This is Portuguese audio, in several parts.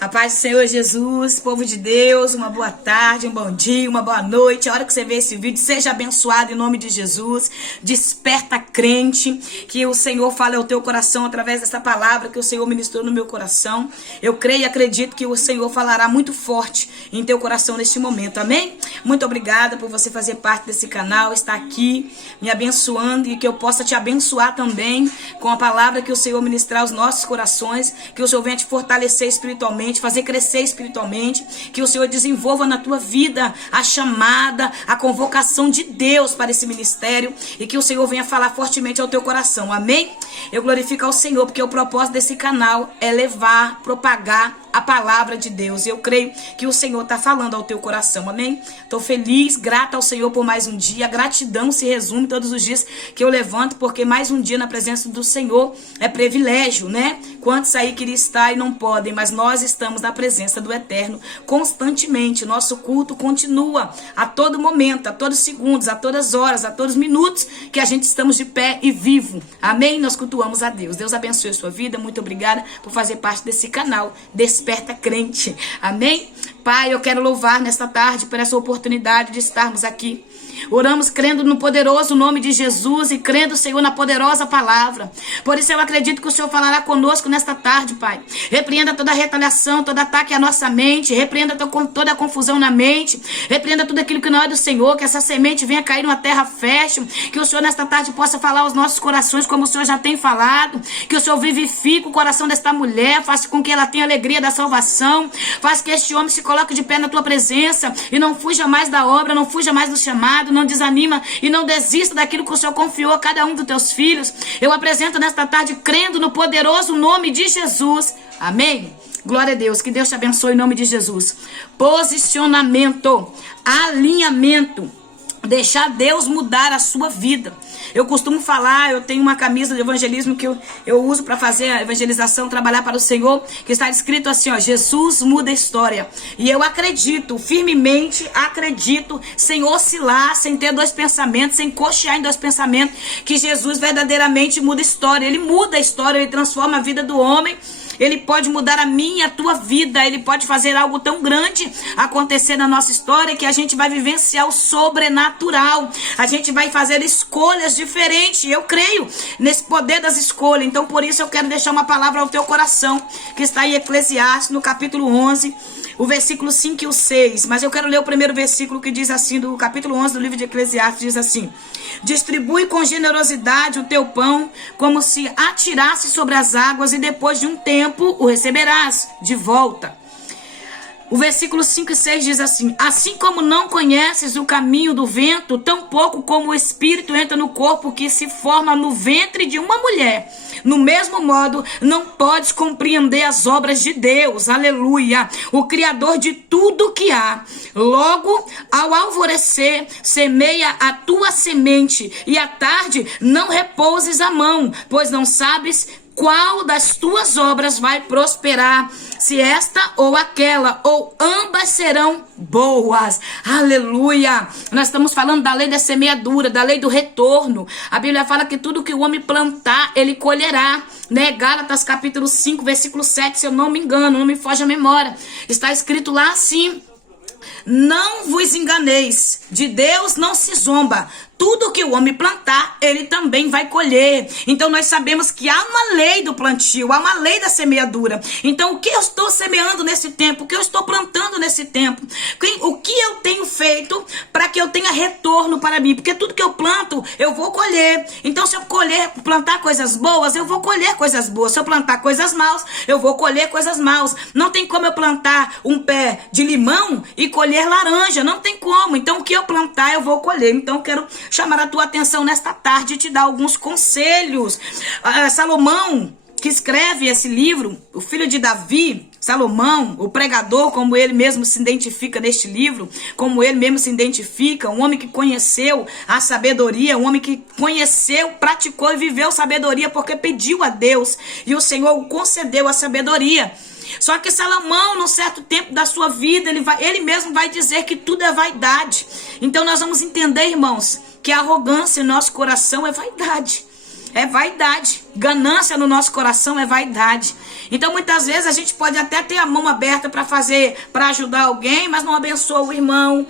A paz do Senhor Jesus, povo de Deus, uma boa tarde, um bom dia, uma boa noite. A hora que você vê esse vídeo, seja abençoado em nome de Jesus. Desperta crente, que o Senhor fale ao teu coração através dessa palavra que o Senhor ministrou no meu coração. Eu creio e acredito que o Senhor falará muito forte em teu coração neste momento, amém? Muito obrigada por você fazer parte desse canal, estar aqui me abençoando e que eu possa te abençoar também com a palavra que o Senhor ministrar aos nossos corações, que o Senhor venha te fortalecer espiritualmente, fazer crescer espiritualmente, que o Senhor desenvolva na tua vida a chamada, a convocação de Deus para esse ministério e que o Senhor venha falar fortemente ao teu coração, amém? Eu glorifico ao Senhor porque o propósito desse canal é levar, propagar a palavra de Deus. Eu creio que o Senhor está falando ao teu coração, amém? Estou feliz, grata ao Senhor por mais um dia. A gratidão se resume todos os dias que eu levanto, porque mais um dia na presença do Senhor é privilégio, né? Quantos aí queriam estar e não podem, mas nós estamos na presença do Eterno constantemente. Nosso culto continua a todo momento, a todos os segundos, a todas as horas, a todos os minutos que a gente estamos de pé e vivo, amém? Nós cultuamos a Deus. Deus abençoe a sua vida. Muito obrigada por fazer parte desse canal Desperta Crente, amém? Pai, eu quero louvar nesta tarde por essa oportunidade de estarmos aqui. Oramos crendo no poderoso nome de Jesus e crendo, Senhor, na poderosa palavra. Por isso eu acredito que o Senhor falará conosco nesta tarde, Pai. Repreenda toda retaliação, todo ataque à nossa mente. Repreenda toda a confusão na mente. Repreenda tudo aquilo que não é do Senhor. Que essa semente venha cair numa terra fértil. Que o Senhor nesta tarde possa falar aos nossos corações como o Senhor já tem falado. Que o Senhor vivifique o coração desta mulher. Faça com que ela tenha alegria da salvação. Faça que este homem se coloque de pé na tua presença e não fuja mais da obra, não fuja mais do chamado, não desanima e não desista daquilo que o Senhor confiou a cada um dos teus filhos. Eu apresento nesta tarde crendo no poderoso nome de Jesus. Amém? Glória a Deus. Que Deus te abençoe em nome de Jesus. Posicionamento, alinhamento. Deixar Deus mudar a sua vida. Eu costumo falar, eu tenho uma camisa de evangelismo que eu uso para fazer a evangelização, trabalhar para o Senhor, que está escrito assim, ó, Jesus muda a história. E eu acredito, firmemente acredito, sem oscilar, sem ter dois pensamentos, sem cochear em dois pensamentos, que Jesus verdadeiramente muda a história. Ele muda a história, ele transforma a vida do homem. Ele pode mudar a minha, a tua vida. Ele pode fazer algo tão grande acontecer na nossa história que a gente vai vivenciar o sobrenatural. A gente vai fazer escolhas diferentes. Eu creio nesse poder das escolhas. Então, por isso, eu quero deixar uma palavra ao teu coração, que está em Eclesiastes, no capítulo 11, o versículo 5 e o 6. Mas eu quero ler o primeiro versículo que diz assim, do capítulo 11 do livro de Eclesiastes, diz assim: distribui com generosidade o teu pão, como se atirasse sobre as águas, e depois de um tempo o receberás de volta. O versículo 5 e 6 diz assim: assim como não conheces o caminho do vento, tampouco como o espírito entra no corpo que se forma no ventre de uma mulher, no mesmo modo não podes compreender as obras de Deus, aleluia, o Criador de tudo que há. Logo, ao alvorecer, semeia a tua semente, e à tarde não repouses a mão, pois não sabes qual das tuas obras vai prosperar, se esta ou aquela, ou ambas serão boas. Aleluia. Nós estamos falando da lei da semeadura, da lei do retorno. A Bíblia fala que tudo que o homem plantar, ele colherá, né? Gálatas capítulo 5, versículo 7, se eu não me engano, não me foge a memória. Está escrito lá assim: não vos enganeis, de Deus não se zomba. Tudo que o homem plantar, ele também vai colher. Então nós sabemos que há uma lei do plantio, há uma lei da semeadura. Então o que eu estou semeando nesse tempo? O que eu estou plantando nesse tempo? O que eu tenho feito para que eu tenha retorno para mim? Porque tudo que eu planto, eu vou colher. Então se eu plantar coisas boas, eu vou colher coisas boas. Se eu plantar coisas maus, eu vou colher coisas maus. Não tem como eu plantar um pé de limão e colher laranja. Não tem como. Então o que eu plantar, eu vou colher. Então eu quero chamar a tua atenção nesta tarde e te dar alguns conselhos. Salomão, que escreve esse livro, o filho de Davi, Salomão, o pregador, como ele mesmo se identifica neste livro, como ele mesmo se identifica, um homem que conheceu a sabedoria, um homem que conheceu, praticou e viveu sabedoria porque pediu a Deus e o Senhor o concedeu a sabedoria. Só que Salomão, num certo tempo da sua vida, ele mesmo vai dizer que tudo é vaidade. Então nós vamos entender, irmãos, que a arrogância em nosso coração é vaidade. é vaidade. Ganância no nosso coração é vaidade. Então muitas vezes a gente pode até ter a mão aberta para ajudar alguém, mas não abençoa o irmão.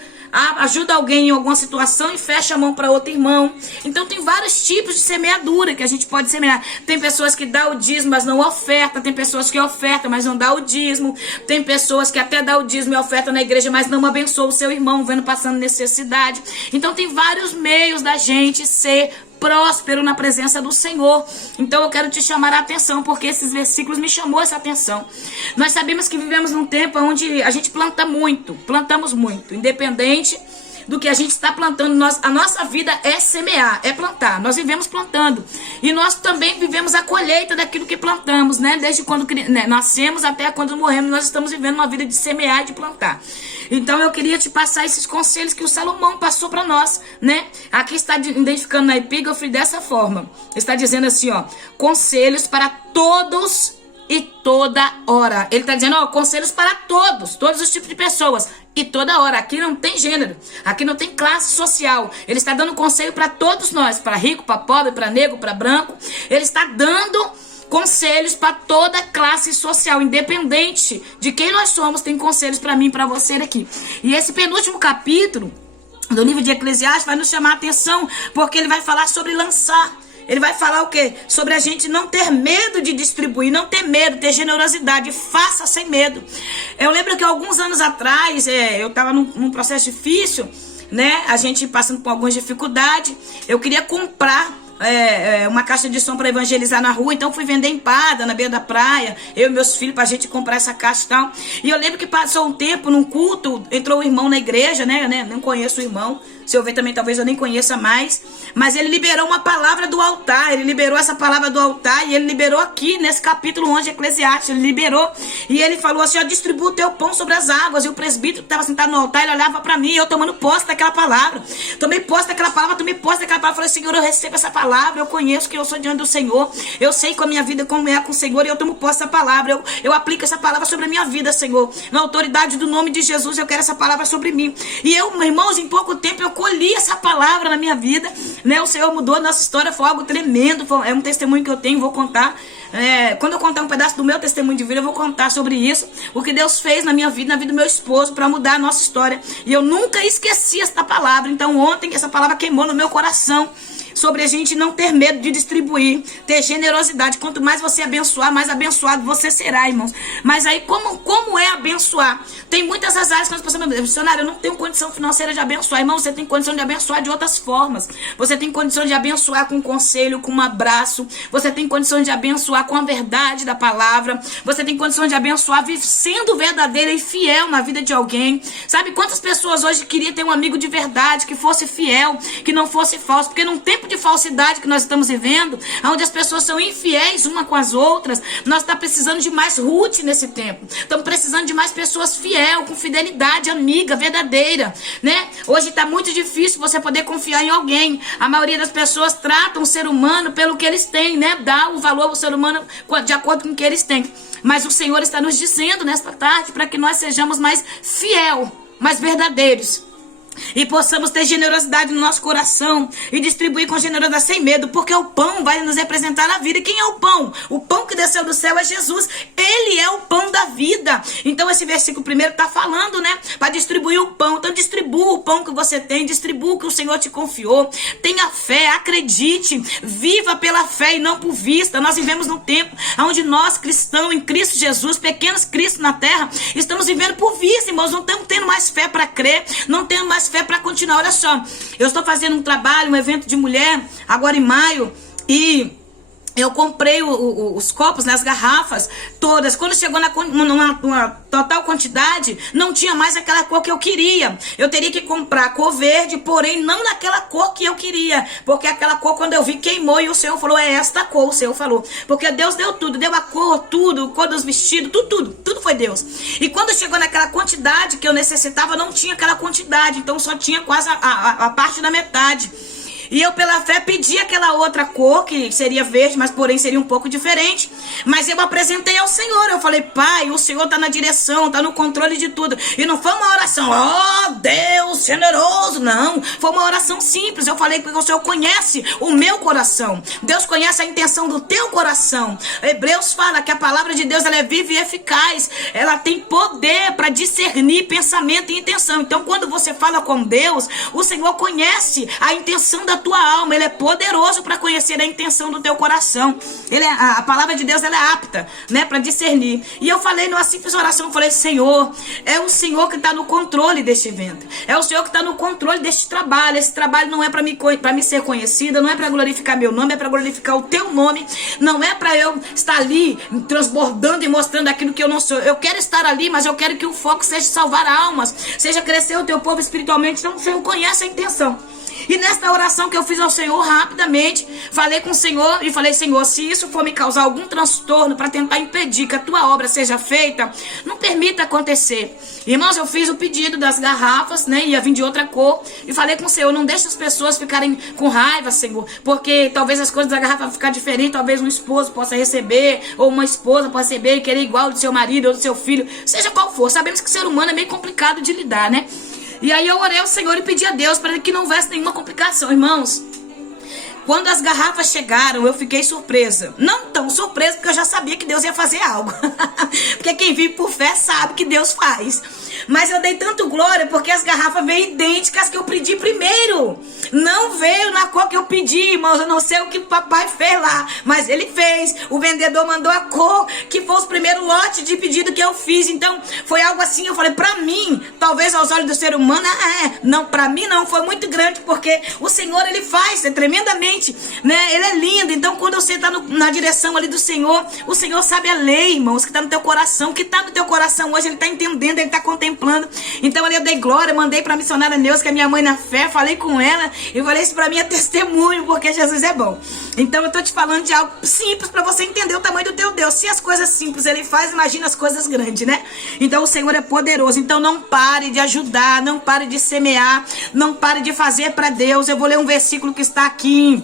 Ajuda alguém em alguma situação e fecha a mão para outro irmão. Então tem vários tipos de semeadura que a gente pode semear. Tem pessoas que dão o dízimo, mas não oferta. Tem pessoas que ofertam, mas não dão o dízimo. Tem pessoas que até dão o dízimo e oferta na igreja, mas não abençoa o seu irmão, vendo passando necessidade. Então tem vários meios da gente ser próspero na presença do Senhor. Então eu quero te chamar a atenção, porque esses versículos me chamou essa atenção. Nós sabemos que vivemos num tempo onde a gente plantamos muito, independente do que a gente está plantando. A nossa vida é semear, é plantar. Nós vivemos plantando. E nós também vivemos a colheita daquilo que plantamos, né? Desde quando nascemos até quando morremos, nós estamos vivendo uma vida de semear e de plantar. Então eu queria te passar esses conselhos que o Salomão passou para nós, né? Aqui está identificando na epígrafe dessa forma. Está dizendo assim, ó: conselhos para todos e toda hora. Ele está dizendo, ó, conselhos para todos os tipos de pessoas e toda hora. Aqui não tem gênero, aqui não tem classe social. Ele está dando conselho para todos nós, para rico, para pobre, para negro, para branco. Ele está dando conselhos para toda classe social, independente de quem nós somos. Tem conselhos para mim e para você aqui. E esse penúltimo capítulo do livro de Eclesiastes vai nos chamar a atenção, porque ele vai falar sobre lançar. Ele vai falar o quê? Sobre a gente não ter medo de distribuir, não ter medo, ter generosidade. Faça sem medo. Eu lembro que alguns anos atrás, eu estava num processo difícil, né? A gente passando por algumas dificuldades. Eu queria comprar uma caixa de som para evangelizar na rua. Então fui vender empada na beira da praia, eu e meus filhos, pra gente comprar essa caixa e tal. E eu lembro que passou um tempo num culto, entrou um irmão na igreja, né? Não conheço o irmão. Se eu ver também, talvez eu nem conheça mais. Mas ele liberou uma palavra do altar. Ele liberou essa palavra do altar. E ele liberou aqui, nesse capítulo 11 de Eclesiastes. Ele liberou. E ele falou assim, ó: distribua o teu pão sobre as águas. E o presbítero que estava sentado no altar, ele olhava para mim. E eu tomando posse daquela palavra. Tomei posse daquela palavra. Falei, Senhor, eu recebo essa palavra. Eu conheço que eu sou diante do Senhor. Eu sei com a minha vida como é com o Senhor. E eu tomo posse da palavra. Eu aplico essa palavra sobre a minha vida, Senhor. Na autoridade do nome de Jesus, eu quero essa palavra sobre mim. E eu, irmãos, em pouco tempo eu colhi essa palavra na minha vida, né? O Senhor mudou a nossa história, foi algo tremendo, é um testemunho que eu tenho, vou contar. Quando eu contar um pedaço do meu testemunho de vida, eu vou contar sobre isso, o que Deus fez na minha vida, na vida do meu esposo, para mudar a nossa história. E eu nunca esqueci essa palavra. Então ontem essa palavra queimou no meu coração, sobre a gente não ter medo de distribuir, ter generosidade. Quanto mais você abençoar, mais abençoado você será, irmãos. Mas aí, como é abençoar? Tem muitas as áreas que nós passamos. Missionário, eu não tenho condição financeira de abençoar. Irmão, você tem condição de abençoar de outras formas. Você tem condição de abençoar com um conselho, com um abraço. Você tem condição de abençoar com a verdade da palavra. Você tem condição de abençoar sendo verdadeira e fiel na vida de alguém. Sabe quantas pessoas hoje queriam ter um amigo de verdade, que fosse fiel, que não fosse falso? Porque num tempo de falsidade que nós estamos vivendo, onde as pessoas são infiéis uma com as outras, nós estamos precisando de mais Ruth nesse tempo. Estamos precisando de mais pessoas fiel, com fidelidade, amiga, verdadeira, né? Hoje está muito difícil você poder confiar em alguém. A maioria das pessoas tratam o ser humano pelo que eles têm, né? Dá o valor ao ser humano de acordo com o que eles têm. Mas o Senhor está nos dizendo nesta tarde para que nós sejamos mais fiel, mais verdadeiros. E possamos ter generosidade no nosso coração e distribuir com generosidade sem medo, porque o pão vai nos representar a vida. E quem é o pão? O pão que desceu do céu é Jesus. Ele é o pão da vida. Então esse versículo primeiro está falando, né? Para distribuir o pão. Então distribua o pão que você tem, distribua o que o Senhor te confiou. Tenha fé, acredite, viva pela fé e não por vista. Nós vivemos num tempo onde nós, cristãos em Cristo Jesus, pequenos Cristo na terra, estamos vivendo por vista, irmãos. Não estamos tendo mais fé para crer, não temos mais fé para continuar. Olha só, eu estou fazendo um trabalho, um evento de mulher, agora em maio, e eu comprei os copos, né, as garrafas todas. Quando chegou numa total quantidade, não tinha mais aquela cor que eu queria. Eu teria que comprar cor verde, porém não naquela cor que eu queria, porque aquela cor, quando eu vi, queimou. E o Senhor falou, é esta cor, o Senhor falou. Porque Deus deu tudo, deu a cor, tudo, cor dos vestidos, tudo foi Deus. E quando chegou naquela quantidade que eu necessitava, não tinha aquela quantidade, então só tinha quase a parte da metade. E eu, pela fé, pedi aquela outra cor, que seria verde, mas porém seria um pouco diferente. Mas eu apresentei ao Senhor. Eu falei, Pai, o Senhor está na direção, está no controle de tudo. E não foi uma oração, ó Deus generoso, não. Foi uma oração simples. Eu falei que o Senhor conhece o meu coração. Deus conhece a intenção do teu coração. Hebreus fala que a palavra de Deus ela é viva e eficaz. Ela tem poder para discernir pensamento e intenção. Então, quando você fala com Deus, o Senhor conhece a intenção da tua alma. Ele é poderoso para conhecer a intenção do teu coração. A palavra de Deus ela é apta, né, para discernir. E eu falei numa simples oração, eu falei, Senhor, é o Senhor que está no controle deste evento. É o Senhor que está no controle deste trabalho. Esse trabalho não é para me ser conhecida, não é para glorificar meu nome, é para glorificar o teu nome. Não é para eu estar ali transbordando e mostrando aquilo que eu não sou. Eu quero estar ali, mas eu quero que o foco seja salvar almas, seja crescer o teu povo espiritualmente. Então o Senhor conhece a intenção. E nesta oração que eu fiz ao Senhor, rapidamente, falei com o Senhor e falei, Senhor, se isso for me causar algum transtorno para tentar impedir que a tua obra seja feita, não permita acontecer. Irmãos, eu fiz o pedido das garrafas, né, ia vir de outra cor, e falei com o Senhor, não deixe as pessoas ficarem com raiva, Senhor, porque talvez as coisas da garrafa vão ficar diferentes, talvez um esposo possa receber, ou uma esposa possa receber e querer igual do seu marido ou do seu filho, seja qual for. Sabemos que o ser humano é meio complicado de lidar, né? E aí eu orei ao Senhor e pedi a Deus para que não houvesse nenhuma complicação, irmãos. Quando as garrafas chegaram, eu fiquei surpresa. Não tão surpresa, porque eu já sabia que Deus ia fazer algo. Porque quem vive por fé sabe que Deus faz. Mas eu dei tanto glória porque as garrafas veio idênticas que eu pedi primeiro. Não veio na cor que eu pedi, irmãos. Eu não sei o que o papai fez lá, mas ele fez. O vendedor mandou a cor que foi os primeiros lotes de pedido que eu fiz. Então foi algo assim, eu falei, pra mim, talvez aos olhos do ser humano, não, pra mim não, foi muito grande, porque o Senhor, ele faz tremendamente, né? Ele é lindo. Então quando você tá na direção ali do Senhor, o Senhor sabe a lei, irmãos, que tá no teu coração. O que tá no teu coração hoje, ele tá entendendo, ele tá contemplando. Então ali eu dei glória, mandei pra missionária Neuza, que é minha mãe na fé, falei com ela, e falei, isso pra mim é testemunho, porque Jesus é bom. Então eu tô te falando de algo simples pra você entender o tamanho do teu Deus. Se as coisas simples ele faz, imagina as coisas grandes, né? Então o Senhor é poderoso. Então não pare de ajudar, não pare de semear, não pare de fazer pra Deus. Eu vou ler um versículo que está aqui,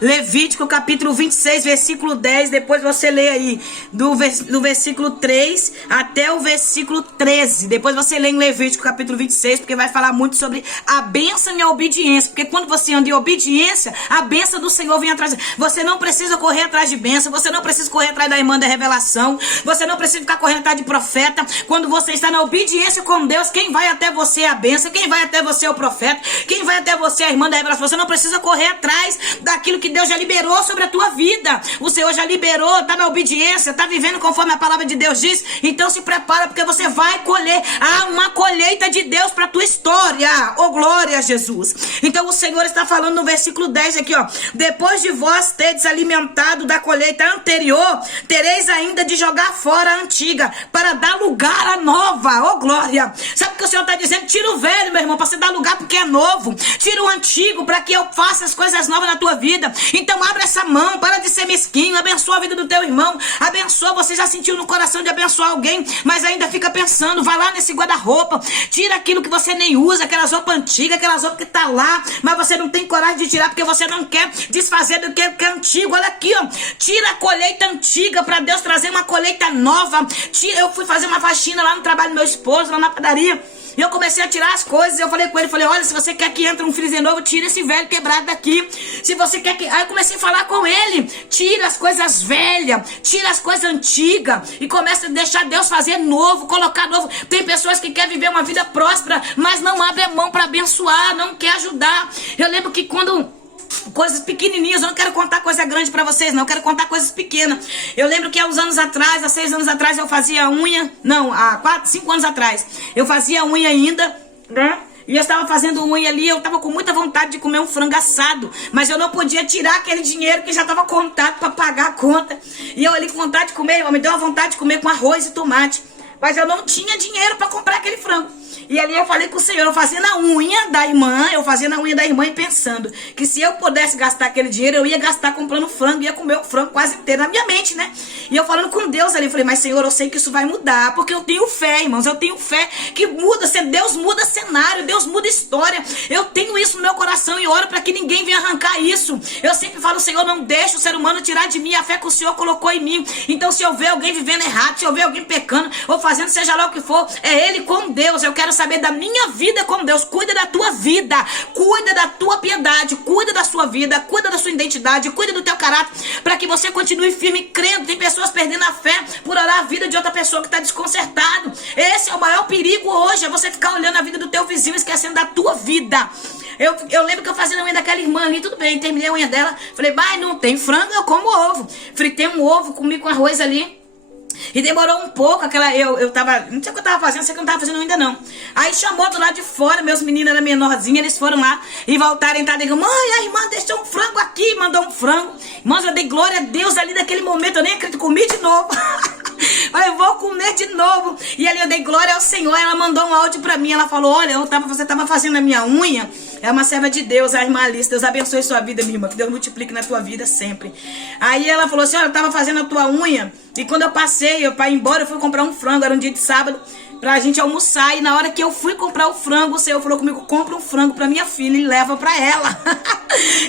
Levítico capítulo 26, versículo 10, depois você lê aí do versículo 3 até o versículo 13, depois você lê em Levítico capítulo 26, porque vai falar muito sobre a bênção e a obediência, porque quando você anda em obediência, a bênção do Senhor vem atrás. Você não precisa correr atrás de bênção, você não precisa correr atrás da irmã da revelação, você não precisa ficar correndo atrás de profeta. Quando você está na obediência com Deus, quem vai até você é a bênção, quem vai até você é o profeta, quem vai até você é a irmã da revelação. Você não precisa correr atrás daquilo que Deus já liberou sobre a tua vida. O Senhor já liberou, tá na obediência, tá vivendo conforme a palavra de Deus diz. Então se prepara, porque você vai colher. Há uma colheita de Deus para tua história. Oh, glória a Jesus. Então o Senhor está falando no versículo 10 aqui, ó. Depois de vós teres alimentado da colheita anterior, tereis ainda de jogar fora a antiga, para dar lugar à nova. Oh, glória. Sabe o que o Senhor está dizendo? Tira o velho, meu irmão, para você dar lugar porque é novo. Tira o antigo para que eu faça as coisas novas na tua vida. Então abre essa mão, para de ser mesquinho, abençoa a vida do teu irmão, abençoa. Você já sentiu no coração de abençoar alguém, mas ainda fica pensando, vai lá nesse guarda-roupa, tira aquilo que você nem usa, aquelas roupas antigas, aquelas roupas que tá lá, mas você não tem coragem de tirar, porque você não quer desfazer do que é antigo. Olha aqui, ó, tira a colheita antiga, para Deus trazer uma colheita nova. Eu fui fazer uma faxina lá no trabalho do meu esposo, lá na padaria, e eu comecei a tirar as coisas. Eu falei com ele, falei, olha, se você quer que entre um freezer novo, tira esse velho quebrado daqui. Se você quer que... Aí eu comecei a falar com ele, tira as coisas velhas, tira as coisas antigas, e começa a deixar Deus fazer novo, colocar novo. Tem pessoas que querem viver uma vida próspera, mas não abre a mão para abençoar, não quer ajudar. Eu lembro que quando... coisas pequenininhas, eu não quero contar coisa grande pra vocês, não, eu quero contar coisas pequenas. Eu lembro que há uns anos atrás, há 6 anos atrás, eu fazia unha, não, há 5 anos atrás, eu fazia unha ainda, né? E eu estava fazendo unha ali, eu estava com muita vontade de comer um frango assado, mas eu não podia tirar aquele dinheiro que já estava contado para pagar a conta. E eu ali com vontade de comer, me deu uma vontade de comer com arroz e tomate, mas eu não tinha dinheiro para comprar aquele frango. E ali eu falei com o Senhor, eu fazia na unha da irmã, e pensando que se eu pudesse gastar aquele dinheiro, eu ia gastar comprando frango, ia comer o frango quase inteiro na minha mente, né? E eu falando com Deus ali, eu falei, mas Senhor, eu sei que isso vai mudar, porque eu tenho fé, irmãos, eu tenho fé que muda, Deus muda cenário, Deus muda história, eu tenho isso no meu coração e oro para que ninguém venha arrancar isso. Eu sempre falo, Senhor, não deixa o ser humano tirar de mim a fé que o Senhor colocou em mim. Então se eu ver alguém vivendo errado, se eu ver alguém pecando ou fazendo seja lá o que for, é ele com Deus. Eu quero saber da minha vida com Deus. Cuida da tua vida, cuida da tua piedade, cuida da sua vida, cuida da sua identidade, cuida do teu caráter, para que você continue firme crendo. Tem pessoas perdendo a fé por orar a vida de outra pessoa que está desconcertado. Esse é o maior perigo hoje, é você ficar olhando a vida do teu vizinho esquecendo da tua vida. Eu lembro que eu fazia a unha daquela irmã ali, tudo bem, terminei a unha dela, falei, mas não tem frango, eu como ovo. Fritei um ovo, comi com arroz ali. E demorou um pouco, eu tava, não sei o que eu tava fazendo, sei que eu não tava fazendo ainda não. Aí chamou do lado de fora, meus meninos eram menorzinhos, eles foram lá e voltaram a entrar e digo, mãe, a irmã deixou um frango aqui, mandou um frango. Irmãos, eu dei glória a Deus ali naquele momento, eu nem acredito, comi de novo. Eu vou comer de novo. E ali eu dei glória ao Senhor, ela mandou um áudio pra mim, ela falou, olha, você tava fazendo a minha unha, é uma serva de Deus, a irmã Alice, Deus abençoe sua vida, minha irmã, que Deus multiplique na tua vida sempre. Aí ela falou assim, olha, eu tava fazendo a tua unha, e quando eu passei, para ir embora, eu fui comprar um frango, era um dia de sábado, pra gente almoçar, e na hora que eu fui comprar o frango, o Senhor falou comigo, compra um frango pra minha filha e leva pra ela.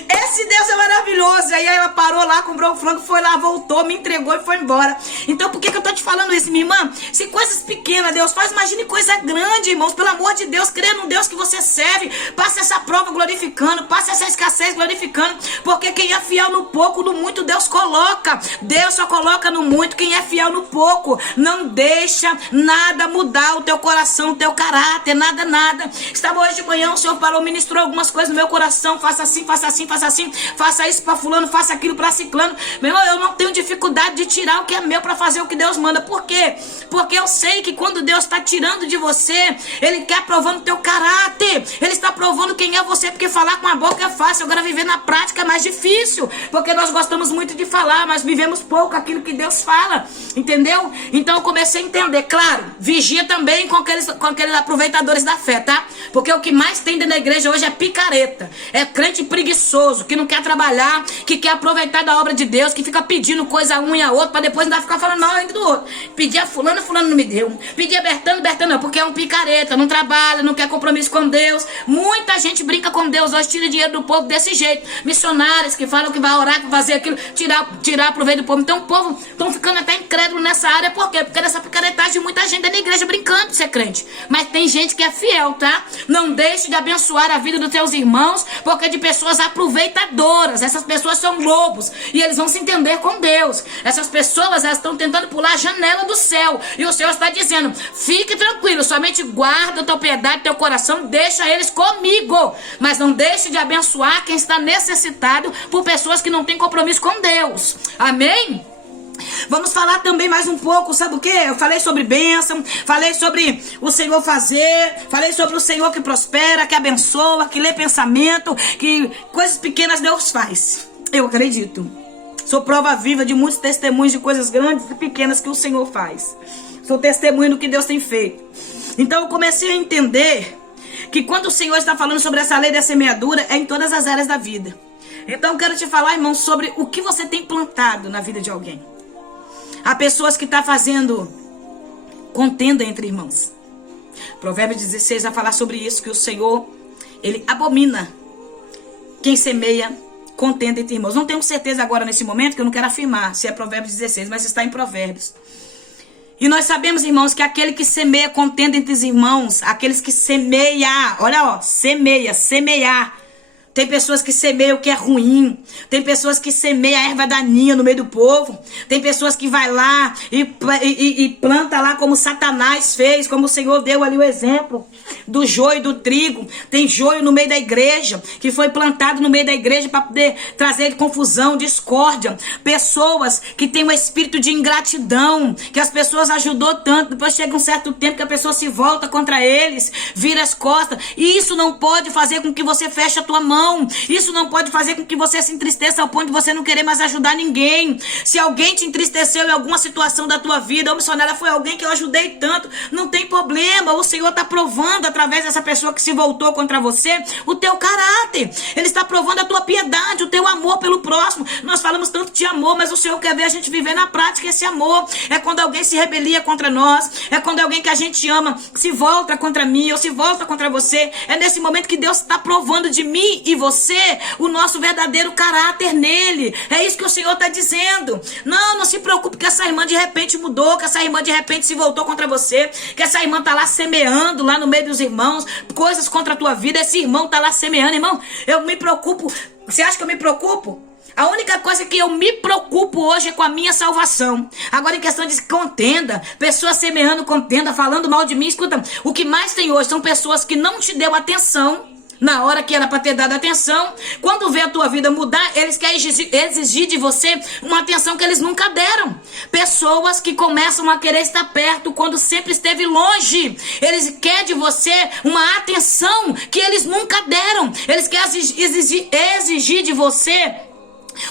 Esse Deus é maravilhoso. Aí ela parou lá, comprou o frango, foi lá, voltou, me entregou e foi embora. Então por que eu tô te falando isso, minha irmã? Se coisas pequenas Deus faz, imagine coisa grande, irmãos. Pelo amor de Deus, crê no Deus que você serve. Passe essa prova glorificando, passe essa escassez glorificando, porque quem é fiel no pouco, no muito Deus coloca. Deus só coloca no muito quem é fiel no pouco. Não deixa nada mudar o teu coração, o teu caráter, nada. Estava hoje de manhã, o Senhor parou, ministrou algumas coisas no meu coração, faça assim, faça assim, faça assim, faça isso para fulano, faça aquilo para ciclano. Meu irmão, eu não tenho dificuldade de tirar o que é meu para fazer o que Deus manda. Por quê? Porque eu sei que quando Deus está tirando de você, Ele quer provando o teu caráter, Ele está provando quem é você, porque falar com a boca é fácil, agora viver na prática é mais difícil, porque nós gostamos muito de falar, mas vivemos pouco aquilo que Deus fala, entendeu? Então eu comecei a entender, claro, vigia também com aqueles aproveitadores da fé, tá? Porque o que mais tem dentro da igreja hoje é picareta, é crente preguiçoso, que não quer trabalhar, que quer aproveitar da obra de Deus, que fica pedindo coisa a um e a outro, para depois ainda ficar falando mal ainda do outro. Pedir a fulano não me deu. Pedir a Bertano não, porque é um picareta, não trabalha, não quer compromisso com Deus. Muita gente brinca com Deus hoje, tira dinheiro do povo desse jeito. Missionários que falam que vai orar, que vai fazer aquilo, tirar proveito do povo. Então o povo estão ficando até incrédulo nessa área. Por quê? Porque nessa picaretagem muita gente é na igreja brincando de ser crente. Mas tem gente que é fiel, tá? Não deixe de abençoar a vida dos teus irmãos, porque de pessoas aproveitadoras. Essas pessoas são lobos e eles vão se entender com Deus. Essas pessoas, elas estão tentando pular a janela do céu, e o Senhor está dizendo, fique tranquilo, somente guarda a tua piedade, teu coração, deixa eles comigo, mas não deixe de abençoar quem está necessitado por pessoas que não têm compromisso com Deus. Amém? Vamos falar também mais um pouco, sabe o que? Eu falei sobre bênção, falei sobre o Senhor fazer, falei sobre o Senhor que prospera, que abençoa, que lê pensamento, que coisas pequenas Deus faz. Eu acredito. Sou prova viva de muitos testemunhos de coisas grandes e pequenas que o Senhor faz. Sou testemunho do que Deus tem feito. Então eu comecei a entender que quando o Senhor está falando sobre essa lei da semeadura, é em todas as áreas da vida. Então eu quero te falar, irmão, sobre o que você tem plantado na vida de alguém. Há pessoas que estão fazendo contenda entre irmãos. Provérbios 16 vai falar sobre isso, que o Senhor, Ele abomina quem semeia contenda entre irmãos. Não tenho certeza agora nesse momento, que eu não quero afirmar se é Provérbios 16, mas está em Provérbios. E nós sabemos, irmãos, que aquele que semeia contenda entre os irmãos, aqueles que semeia, olha, ó, semear. Tem pessoas que semeiam o que é ruim. Tem pessoas que semeiam a erva daninha no meio do povo. Tem pessoas que vai lá e planta lá como Satanás fez, como o Senhor deu ali o exemplo do joio e do trigo. Tem joio no meio da igreja, que foi plantado no meio da igreja para poder trazer confusão, discórdia. Pessoas que têm um espírito de ingratidão, que as pessoas ajudou tanto, depois chega um certo tempo que a pessoa se volta contra eles, vira as costas. E isso não pode fazer com que você feche a tua mão. irmão. Isso não pode fazer com que você se entristeça ao ponto de você não querer mais ajudar ninguém. Se alguém te entristeceu em alguma situação da tua vida, ô missionária, foi alguém que eu ajudei tanto, não tem problema. O Senhor está provando através dessa pessoa que se voltou contra você o teu caráter. Ele está provando a tua piedade, o teu amor pelo próximo. Nós falamos tanto de amor, mas o Senhor quer ver a gente viver na prática esse amor. É quando alguém se rebelia contra nós, é quando alguém que a gente ama se volta contra mim ou se volta contra você. É nesse momento que Deus está provando de mim e você o nosso verdadeiro caráter nele. É isso que o Senhor está dizendo. Não se preocupe que essa irmã de repente mudou, que essa irmã de repente se voltou contra você, que essa irmã está lá semeando lá no meio dos irmãos coisas contra a tua vida. Esse irmão está lá semeando. Irmão, eu me preocupo. Você acha que eu me preocupo? A única coisa que eu me preocupo hoje é com a minha salvação. Agora, em questão de contenda, pessoas semeando contenda, falando mal de mim, escuta, o que mais tem hoje são pessoas que não te deu atenção na hora que era para ter dado atenção. Quando vê a tua vida mudar, eles querem exigir de você uma atenção que eles nunca deram. Pessoas que começam a querer estar perto quando sempre esteve longe. Eles querem de você uma atenção que eles nunca deram. Eles querem exigir de você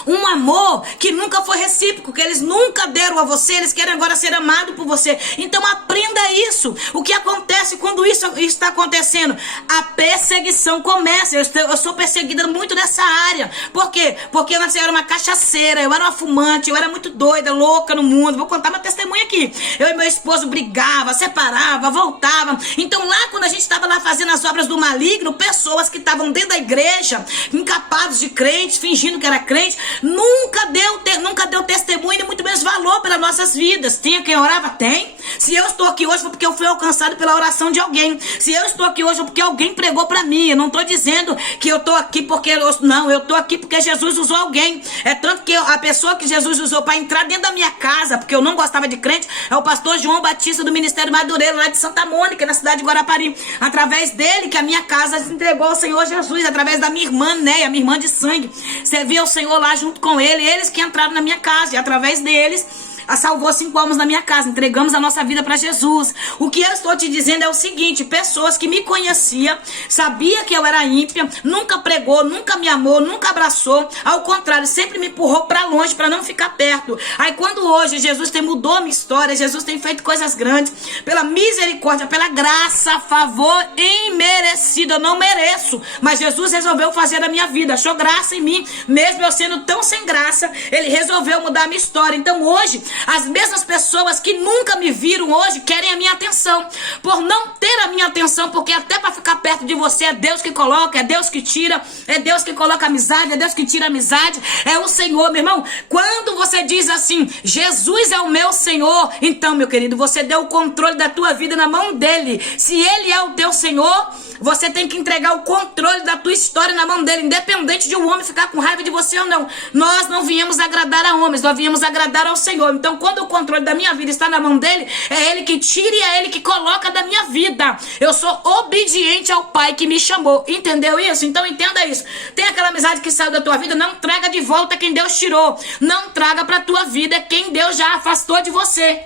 um amor que nunca foi recíproco, que eles nunca deram a você. Eles querem agora ser amados por você. Então aprenda isso. O que acontece quando isso está acontecendo? A perseguição começa. Eu sou perseguida muito nessa área. Por quê? Porque eu era uma cachaceira, eu era uma fumante, eu era muito doida, louca no mundo. Vou contar meu testemunho aqui. Eu e meu esposo brigava, separava, voltava. Então lá quando a gente estava lá fazendo as obras do maligno, pessoas que estavam dentro da igreja, incapazes de crente, fingindo que era crente, nunca deu testemunho e muito menos valor pelas nossas vidas. Tinha quem orava? Tem. Se eu estou aqui hoje foi porque eu fui alcançado pela oração de alguém. Se eu estou aqui hoje é porque alguém pregou para mim. Eu não estou dizendo que eu estou aqui porque... Não, eu estou aqui porque Jesus usou alguém. É tanto que a pessoa que Jesus usou para entrar dentro da minha casa, porque eu não gostava de crente, é o pastor João Batista do Ministério Madureira, lá de Santa Mônica, na cidade de Guarapari. Através dele que a minha casa se entregou ao Senhor Jesus. Através da minha irmã Néia, minha irmã de sangue. Serviu ao Senhor lá junto com ele, eles que entraram na minha casa, e através deles salvou 5 almas na minha casa, entregamos a nossa vida para Jesus. O que eu estou te dizendo é o seguinte: pessoas que me conheciam, sabia que eu era ímpia, nunca pregou, nunca me amou, nunca abraçou, ao contrário, sempre me empurrou para longe, para não ficar perto. Aí quando hoje Jesus mudou a minha história, Jesus tem feito coisas grandes, pela misericórdia, pela graça, favor imerecido, eu não mereço, mas Jesus resolveu fazer na minha vida, achou graça em mim, mesmo eu sendo tão sem graça, ele resolveu mudar a minha história. Então hoje, as mesmas pessoas que nunca me viram hoje querem a minha atenção. Por não ter a minha atenção, porque até para ficar perto de você é Deus que coloca, é Deus que tira, é Deus que coloca amizade, é Deus que tira amizade, é o Senhor, meu irmão. Quando você diz assim, Jesus é o meu Senhor, então, meu querido, você deu o controle da tua vida na mão dele. Se ele é o teu Senhor, você tem que entregar o controle da tua história na mão dele, independente de um homem ficar com raiva de você ou não. Nós não viemos agradar a homens, nós viemos agradar ao Senhor. Então, quando o controle da minha vida está na mão dele, é ele que tira e é ele que coloca da minha vida. Eu sou obediente ao Pai que me chamou. Entendeu isso? Então, entenda isso. Tem aquela amizade que saiu da tua vida, não traga de volta quem Deus tirou. Não traga para tua vida quem Deus já afastou de você.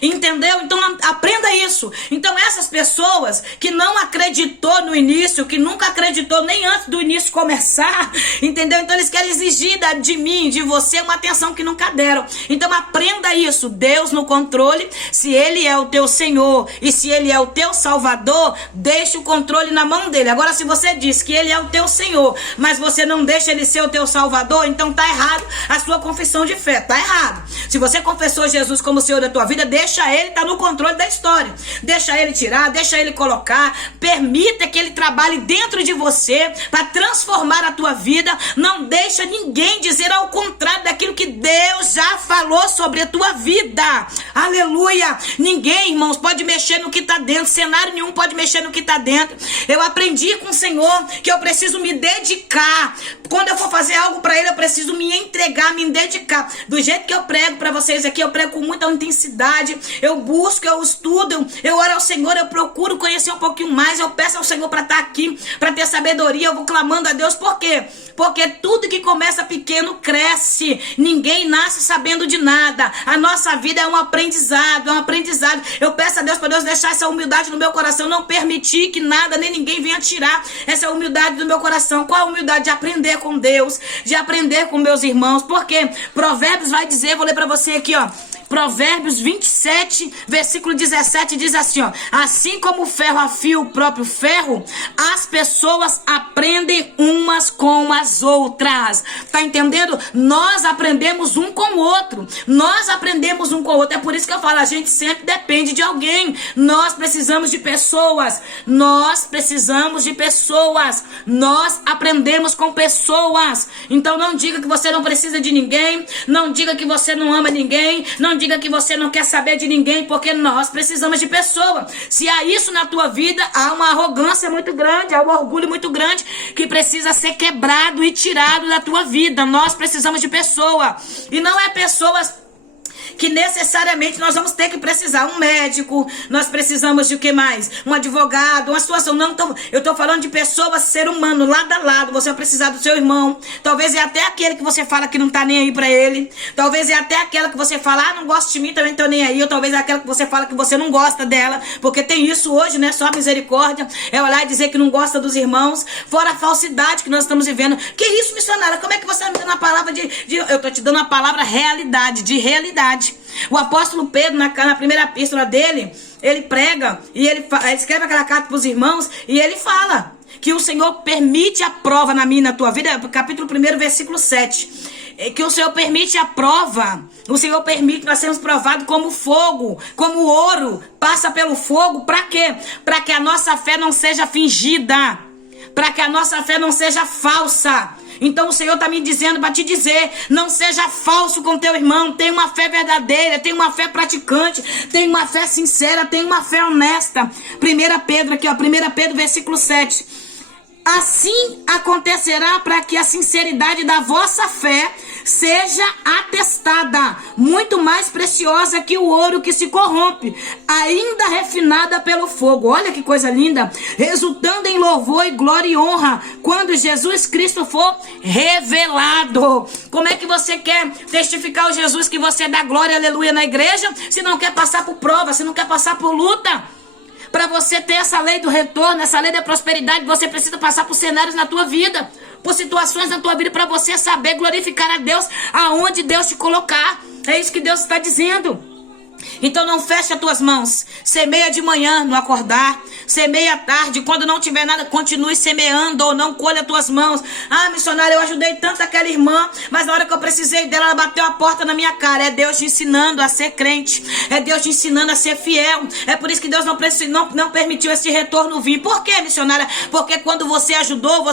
Entendeu? Então aprenda isso. Então essas pessoas que não acreditou no início, que nunca acreditou nem antes do início começar, entendeu? Então eles querem exigir de mim, de você, uma atenção que nunca deram. Então aprenda isso. Deus no controle. Se ele é o teu Senhor e se ele é o teu Salvador, deixe o controle na mão dele. Agora, se você diz que ele é o teu Senhor, mas você não deixa ele ser o teu Salvador, então tá errado a sua confissão de fé. Tá errado. Se você confessou Jesus como Senhor da tua vida, deixa ele estar no controle da história. Deixa ele tirar, deixa ele colocar. Permita que ele trabalhe dentro de você para transformar a tua vida. Não deixa ninguém dizer ao contrário daquilo que Deus já falou sobre a tua vida. Aleluia. Ninguém, irmãos, pode mexer no que está dentro. Cenário nenhum pode mexer no que está dentro. Eu aprendi com o Senhor que eu preciso me dedicar. Quando eu for fazer algo para ele, eu preciso me entregar, me dedicar. Do jeito que eu prego para vocês aqui, eu prego com muita intensidade. Eu busco, eu estudo, eu oro ao Senhor. Senhor, eu procuro conhecer um pouquinho mais, eu peço ao Senhor para estar aqui, para ter sabedoria, eu vou clamando a Deus. Por quê? Porque tudo que começa pequeno cresce. Ninguém nasce sabendo de nada. A nossa vida é um aprendizado, Eu peço a Deus para Deus deixar essa humildade no meu coração, não permitir que nada nem ninguém venha tirar essa humildade do meu coração. Qual a humildade? De aprender com Deus, de aprender com meus irmãos. Porque Provérbios vai dizer, vou ler para você aqui, ó. Provérbios 27, versículo 17, diz assim, ó: assim como o ferro afia o próprio ferro, as pessoas aprendem umas com as outras. Tá entendendo? Nós aprendemos um com o outro. É por isso que eu falo, a gente sempre depende de alguém. Nós precisamos de pessoas. Nós aprendemos com pessoas. Então não diga que você não precisa de ninguém. Não diga que você não ama ninguém. Não diga que você não quer saber de ninguém, porque nós precisamos de pessoa. Se há isso na tua vida, há uma arrogância muito grande, há um orgulho muito grande que precisa ser quebrado e tirado da tua vida. Nós precisamos de pessoa. E não é pessoas que necessariamente nós vamos ter que precisar. Um médico, nós precisamos de o que mais? Um advogado, uma situação. Não, eu estou falando de pessoas, ser humano, lado a lado. Você vai precisar do seu irmão. Talvez é até aquele que você fala que não tá nem aí pra ele. Talvez é até aquela que você fala, não gosta de mim, também tô nem aí. Ou talvez é aquela que você fala que você não gosta dela. Porque tem isso hoje, né? Só misericórdia. É olhar e dizer que não gosta dos irmãos. Fora a falsidade que nós estamos vivendo. Que isso, missionária? Como é que você está me dando a palavra eu tô te dando a palavra realidade, de realidade. O apóstolo Pedro, na primeira epístola dele, ele prega e ele escreve aquela carta para os irmãos e ele fala que o Senhor permite a prova na minha e na tua vida, capítulo 1, versículo 7. Que o Senhor permite a prova, o Senhor permite nós sermos provados como fogo, como ouro, passa pelo fogo, para quê? Para que a nossa fé não seja fingida, para que a nossa fé não seja falsa. Então o Senhor está me dizendo para te dizer, não seja falso com teu irmão, tenha uma fé verdadeira, tenha uma fé praticante, tenha uma fé sincera, tenha uma fé honesta. 1 Pedro aqui, ó, 1 Pedro versículo 7. Assim acontecerá para que a sinceridade da vossa fé seja atestada, muito mais preciosa que o ouro que se corrompe, ainda refinada pelo fogo. Olha que coisa linda, resultando em louvor e glória e honra quando Jesus Cristo for revelado. Como é que você quer testificar o Jesus que você dá glória, aleluia, na igreja, se não quer passar por prova, se não quer passar por luta? Para você ter essa lei do retorno, essa lei da prosperidade, você precisa passar por cenários na tua vida, por situações na tua vida, para você saber glorificar a Deus aonde Deus te colocar. É isso que Deus está dizendo. Então não feche as tuas mãos. Semeia de manhã no acordar, semeia à tarde, quando não tiver nada, continue semeando ou não colhe as tuas mãos. Ah, missionária, eu ajudei tanto aquela irmã, mas na hora que eu precisei dela, ela bateu a porta na minha cara. É Deus te ensinando a ser crente, é Deus te ensinando a ser fiel. É por isso que Deus não permitiu esse retorno vir. Por quê, missionária? Porque quando você ajudou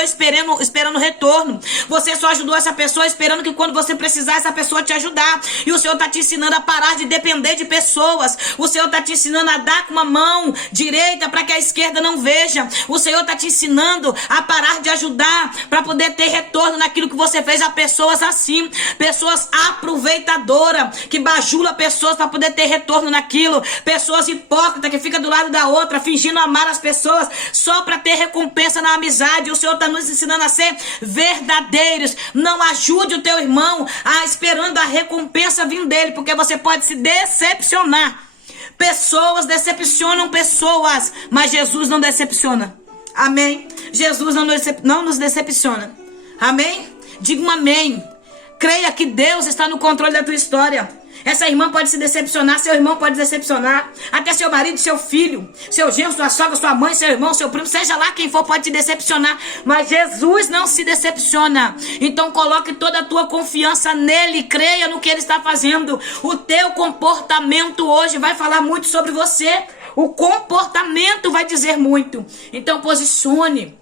esperando retorno. Você só ajudou essa pessoa esperando que quando você precisar, essa pessoa te ajudar. E o Senhor está te ensinando a parar de depender de pessoas. O Senhor está te ensinando a dar com uma mão direita para que a esquerda não veja. O Senhor está te ensinando a parar de ajudar para poder ter retorno naquilo que você fez a pessoas assim, pessoas aproveitadoras, que bajula pessoas para poder ter retorno naquilo, pessoas hipócritas que ficam do lado da outra fingindo amar as pessoas só para ter recompensa na amizade. O Senhor está nos ensinando a ser verdadeiros. Não ajude o teu irmão esperando a recompensa vir dele, porque você pode se decepcionar. Pessoas decepcionam pessoas, mas Jesus não decepciona. Amém? Jesus não nos decepciona. Amém? Diga um amém. Creia que Deus está no controle da tua história. Essa irmã pode se decepcionar, seu irmão pode decepcionar, até seu marido, seu filho, seu genro, sua sogra, sua mãe, seu irmão, seu primo, seja lá quem for, pode te decepcionar, mas Jesus não se decepciona. Então coloque toda a tua confiança nele, creia no que ele está fazendo. O teu comportamento hoje vai falar muito sobre você. O comportamento vai dizer muito. Então posicione.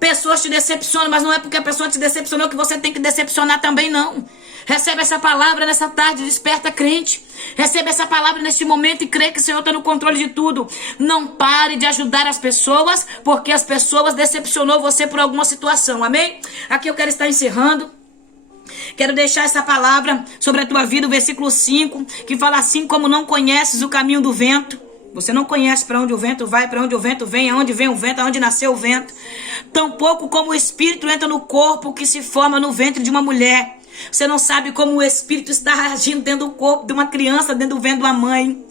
Pessoas te decepcionam, mas não é porque a pessoa te decepcionou que você tem que decepcionar também, não. Recebe essa palavra nessa tarde, desperta crente. Recebe essa palavra neste momento e crê que o Senhor está no controle de tudo. Não pare de ajudar as pessoas, porque as pessoas decepcionou você por alguma situação, amém? Aqui eu quero estar encerrando. Quero deixar essa palavra sobre a tua vida, o versículo 5, que fala assim: como não conheces o caminho do vento, Você não conhece para onde o vento vai, para onde o vento vem, aonde vem o vento, aonde nasceu o vento. Tampouco como o espírito entra no corpo que se forma no ventre de uma mulher. Você não sabe como o espírito está agindo dentro do corpo de uma criança, dentro do ventre de uma mãe.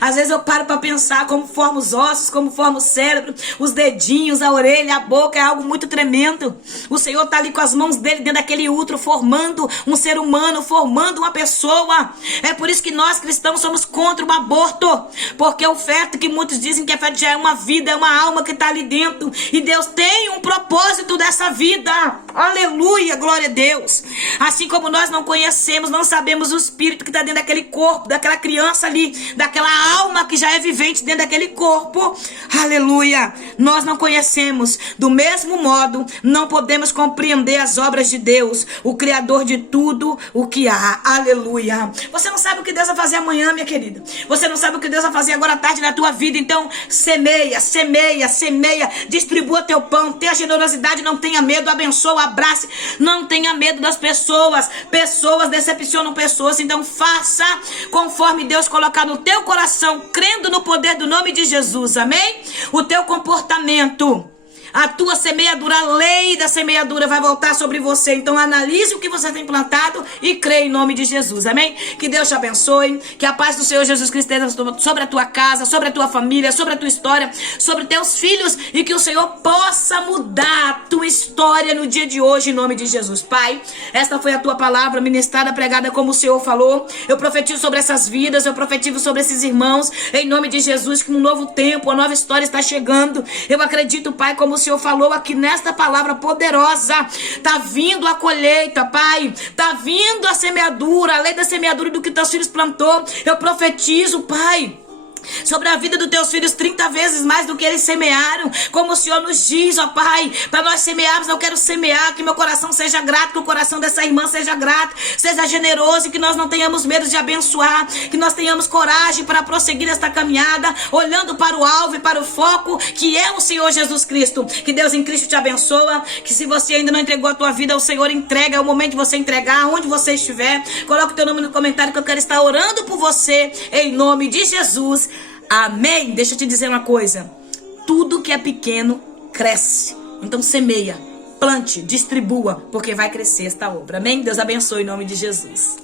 Às vezes eu paro para pensar como forma os ossos, como forma o cérebro, os dedinhos, a orelha, a boca, é algo muito tremendo. O Senhor está ali com as mãos dele dentro daquele útero, formando um ser humano, formando uma pessoa. É por isso que nós cristãos somos contra o aborto, porque o feto, que muitos dizem que é feto, já é uma vida, é uma alma que está ali dentro, e Deus tem um propósito dessa vida. Aleluia, glória a Deus. Assim como nós não conhecemos, não sabemos o espírito que está dentro daquele corpo, daquela criança ali, daquela alma que já é vivente dentro daquele corpo. Aleluia. Nós não conhecemos. Do mesmo modo, não podemos compreender as obras de Deus, o Criador de tudo o que há. Aleluia. Você não sabe o que Deus vai fazer amanhã, minha querida. Você não sabe o que Deus vai fazer agora à tarde na tua vida. Então, semeia, semeia, semeia. Distribua teu pão. Tenha generosidade, não tenha medo. Abençoa, abrace. Não tenha medo das pessoas. Pessoas decepcionam pessoas. Então, faça conforme Deus colocar no teu coração, crendo no poder do nome de Jesus, amém? O teu comportamento, a tua semeadura, a lei da semeadura vai voltar sobre você. Então analise o que você tem plantado e crê em nome de Jesus, amém? Que Deus te abençoe, que a paz do Senhor Jesus Cristo esteja sobre a tua casa, sobre a tua família, sobre a tua história, sobre teus filhos, e que o Senhor possa mudar a tua história no dia de hoje, em nome de Jesus. Pai, esta foi a tua palavra ministrada, pregada como o Senhor falou. Eu profetizo sobre essas vidas, eu profetizo sobre esses irmãos, em nome de Jesus, que um novo tempo, uma nova história está chegando. Eu acredito, Pai, como o Senhor falou aqui nesta palavra poderosa, tá vindo a colheita, Pai, tá vindo a semeadura, a lei da semeadura do que teus filhos plantou. Eu profetizo, Pai, sobre a vida dos teus filhos 30 vezes mais do que eles semearam, como o Senhor nos diz, ó Pai, para nós semearmos. Eu quero semear, que meu coração seja grato, que o coração dessa irmã seja grato, seja generoso, e que nós não tenhamos medo de abençoar, que nós tenhamos coragem para prosseguir esta caminhada, olhando para o alvo e para o foco, que é o Senhor Jesus Cristo. Que Deus em Cristo te abençoa, que se você ainda não entregou a tua vida ao Senhor, entrega, é o momento de você entregar, onde você estiver. Coloca o teu nome no comentário, que eu quero estar orando por você, em nome de Jesus. Amém. Deixa eu te dizer uma coisa: tudo que é pequeno cresce. Então semeia, plante, distribua, porque vai crescer esta obra. Amém. Deus abençoe em nome de Jesus.